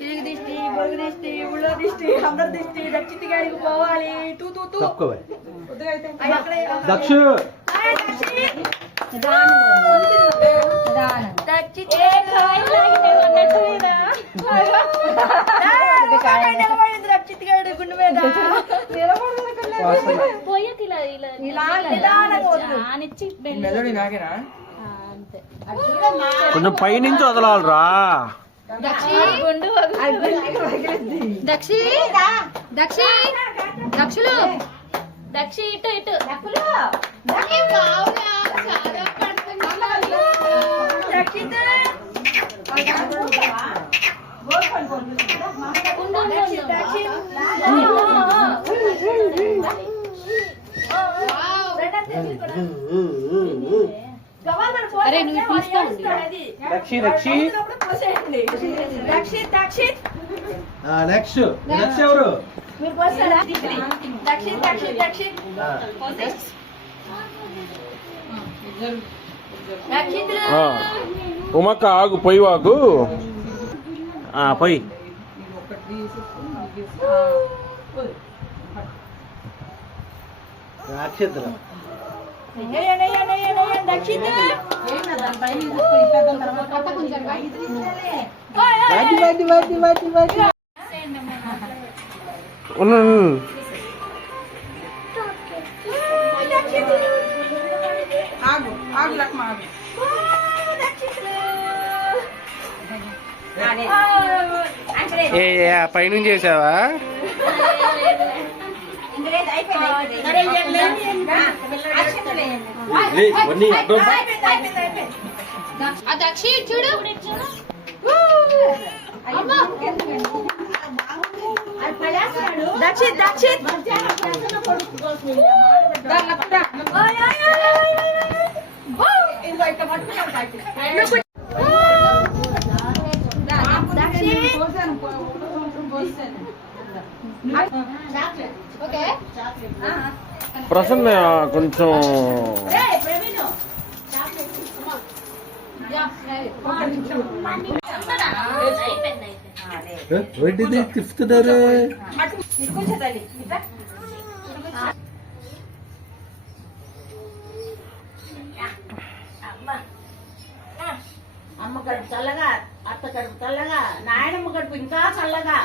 ఇది దిష్టి పొరుగు దిష్టి ఊళ్ళో దిష్టి అందరి దిష్టి దక్షిణ గారికి పోవాలి తూ తూ తూ దక్షు రక్షిత్ గారి గుండె మీద కొంచెం పైనుంచి వదలాలరా. దక్షులు దక్షి ఇటు ఇటు నెక్స్ట్ ఎవరు? ఉమక్క ఆగు పొయ్యి వాకు పొయ్యి. నక్షత్రం పైనుంచి చేసావా? దక్షి చూడు దక్షిత్ దక్షిత్ ప్రసన్న కొంచెం వడ్డీ తిప్పుతున్నారు. అమ్మ కడుపు చల్లగా, అత్త కడుపు చల్లగా, నాయనమ్మ కడుపు ఇంకా చల్లగా.